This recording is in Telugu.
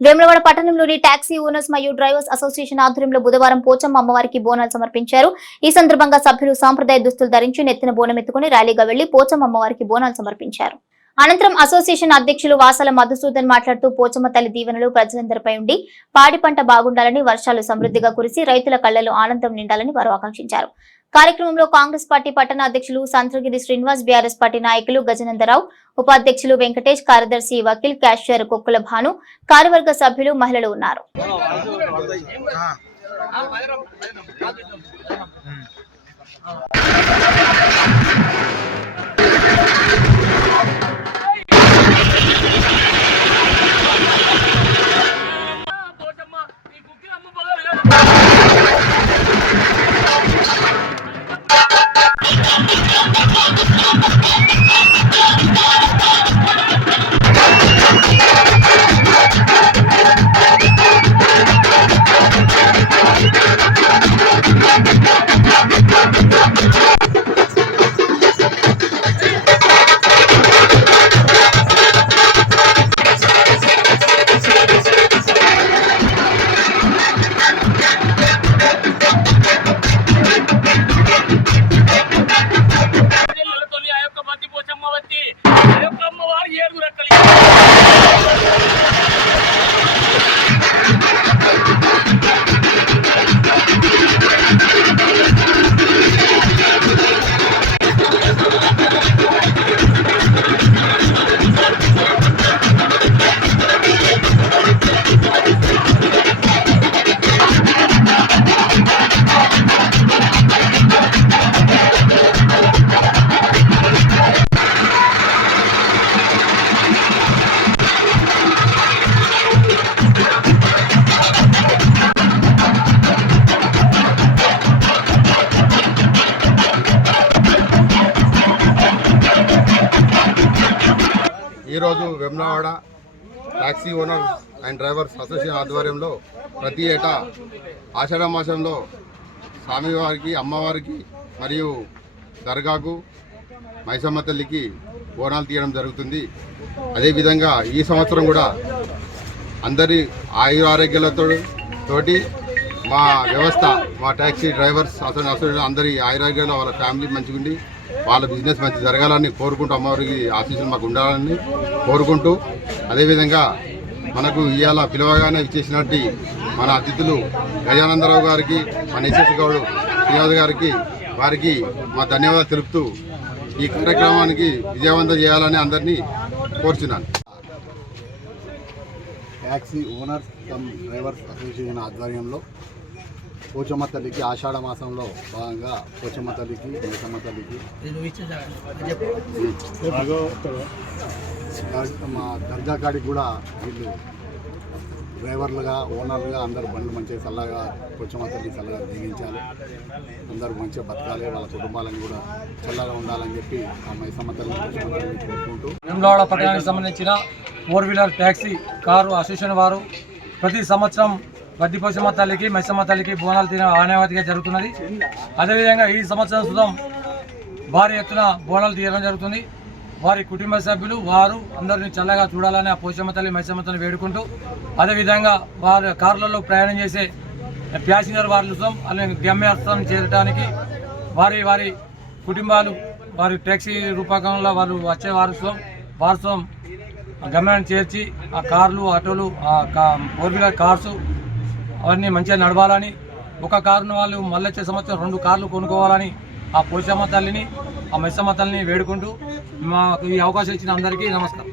వేములవాడ పట్టణంలోని టాక్సీ ఓనర్స్ మరియు డ్రైవర్స్ అసోసియేషన్ ఆధ్వర్యంలో బుధవారం పోచమ్మ అమ్మవారికి బోనాలు సమర్పించారు. ఈ సందర్భంగా సభ్యులు సాంప్రదాయ దుస్తులు ధరించి నెత్తిన బోనం ఎత్తుకుని ర్యాలీగా వెళ్ళి పోచమ్మ అమ్మవారికి బోనాలు సమర్పించారు. అనంతరం అసోసియేషన్ అధ్యక్షులు వాసాల మధుసూదన్ మాట్లాడుతూ పోచమ్మ తల్లి దీవెనలు ప్రజలందరిపై ఉండి పాడి పంట బాగుండాలని వర్షాలు సమృద్ధిగా కురిసి రైతుల కళ్ళలో ఆనందం నిండాలని వారు ఆకాంక్షించారు. కార్యక్రమంలో కాంగ్రెస్ పార్టీ పట్టణ అధ్యక్షులు సంత్రగిరి శ్రీనివాస్ బీఆర్ఎస్ పార్టీ నాయకులు గజనందరావు ఉపాధ్యక్షులు వెంకటేష్ కార్యదర్శి వకీల్ క్యాషియర్ కుక్కుల భాను కార్యవర్గ సభ్యులు మహిళలు ఉన్నారు. ఈరోజు Vemlawada taxi owner and drivers association ఆధ్వర్యంలో ప్రతి ఏటా ఆషాఢ మాసంలో స్వామివారికి అమ్మవారికి మరియు దర్గాకు మైసమ్మ తల్లికి బోనాలు తీయడం జరుగుతుంది. అదేవిధంగా ఈ సంవత్సరం కూడా అందరి ఆయుర ఆరోగ్యాలతో తోటి మా వ్యవస్థ మా ట్యాక్సీ డ్రైవర్స్ అసలు అసలు అందరి ఆయురాగ్యాలు వాళ్ళ ఫ్యామిలీ మంచిగుండి వాళ్ళ బిజినెస్ మంచి జరగాలని కోరుకుంటూ అమ్మవారికి ఆశీస్సులు మాకు ఉండాలని కోరుకుంటూ అదేవిధంగా మనకు ఇవాళ పిలవగానే ఇచ్చేసినట్టు మన అతిథులు గజానందరావు గారికి మన ఎస్ఎస్ గౌడ్ శ్రీనివాస్ గారికి వారికి మా ధన్యవాదాలు తెలుపుతూ ఈ కార్యక్రమానికి విజయవంతం చేయాలని అందరినీ కోరుచున్నాను. Taxi owners come drivers association ఆధ్వర్యంలో పోచమ్మ తల్లికి ఆషాఢ మాసంలో భాగంగా పోచమ్మ తల్లికి మేసమ్మ తల్లికి. మా దర్గా కాడికి కూడా వీళ్ళు డ్రైవర్లుగా ఓనర్లుగా అందరూ బండ్లు మంచిగా చల్లగా పోచమ్మ తల్లి చల్లగా దీవించాలి. అందరూ మంచిగా బతకాలి వాళ్ళ కుటుంబాలను కూడా చల్లగా ఉండాలని చెప్పి ఆ మైసమ్మ కోరుకుంటూ. వేములవాడ పట్టణానికి సంబంధించిన four wheeler taxi car association వారు ప్రతి సంవత్సరం వద్దిపోసమ్మ తల్లికి మైసమ్మ తల్లికి బోనాలు తిన ఆనవాతిగా జరుగుతున్నది. అదేవిధంగా ఈ సంవత్సరం సుతం భారీ ఎత్తున బోనాలు తీయడం జరుగుతుంది. వారి కుటుంబ సభ్యులు వారు అందరిని చల్లగా చూడాలని ఆ పోషమ్మ తల్లి మైసమ్మ తల్లి వేడుకుంటూ అదేవిధంగా వారి కార్లలో ప్రయాణం చేసే ప్యాసింజర్ వారి కోసం అలాగే గమ్యస్థానం చేరడానికి వారి వారి కుటుంబాలు వారి ట్యాక్సీ రూపకంలో వారు వచ్చే వారసం వారసం గమ్యాన్ని చేర్చి ఆ కార్లు ఆటోలు ఆ ఫోర్ వీలర్ కార్స్ అవన్నీ మంచిగా నడవాలని ఒక కారును వాళ్ళు మళ్ళీ వచ్చే సంవత్సరం రెండు కార్లు కొనుక్కోవాలని ఆ పోషమ్మ తల్లిని ఆ మెస్సమ్మ తల్లిని వేడుకుంటూ మాకు ఈ అవకాశం ఇచ్చిన అందరికీ నమస్కారం.